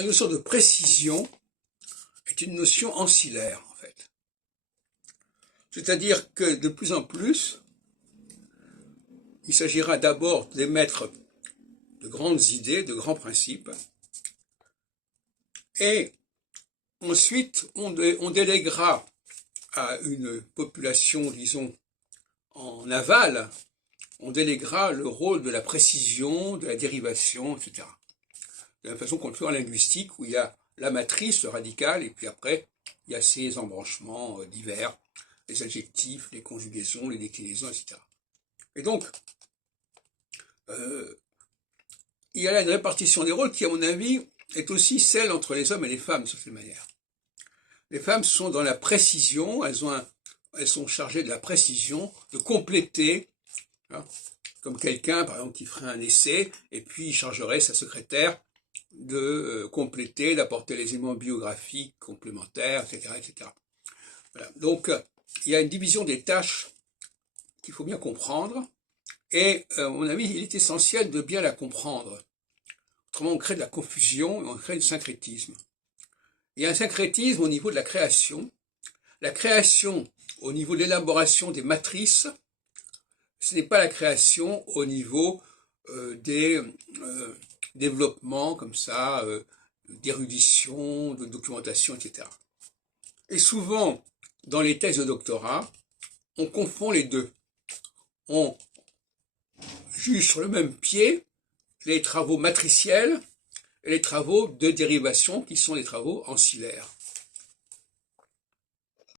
la notion de précision est une notion ancillaire, en fait. C'est-à-dire que de plus en plus, il s'agira d'abord d'émettre de grandes idées, de grands principes, et ensuite on déléguera à une population, disons, en aval, on déléguera le rôle de la précision, de la dérivation, etc. De la même façon qu'on le fait en linguistique, où il y a la matrice, le radical, et puis après, il y a ces embranchements divers, les adjectifs, les conjugaisons, les déclinaisons, etc. Et donc, il y a là une répartition des rôles qui, à mon avis, est aussi celle entre les hommes et les femmes, de cette manière. Les femmes sont dans la précision, elles sont chargées de la précision, de compléter, hein, comme quelqu'un, par exemple, qui ferait un essai, et puis il chargerait sa secrétaire de compléter, d'apporter les éléments biographiques complémentaires, etc., etc. Voilà. Donc, il y a une division des tâches qu'il faut bien comprendre, et à mon avis, il est essentiel de bien la comprendre. Autrement, on crée de la confusion et on crée du syncrétisme. Il y a un syncrétisme au niveau de la création. La création au niveau de l'élaboration des matrices, ce n'est pas la création au niveau des développements comme ça, d'érudition, de documentation, etc. Et souvent, dans les thèses de doctorat, on confond les deux. On juge sur le même pied les travaux matriciels et les travaux de dérivation qui sont les travaux ancillaires.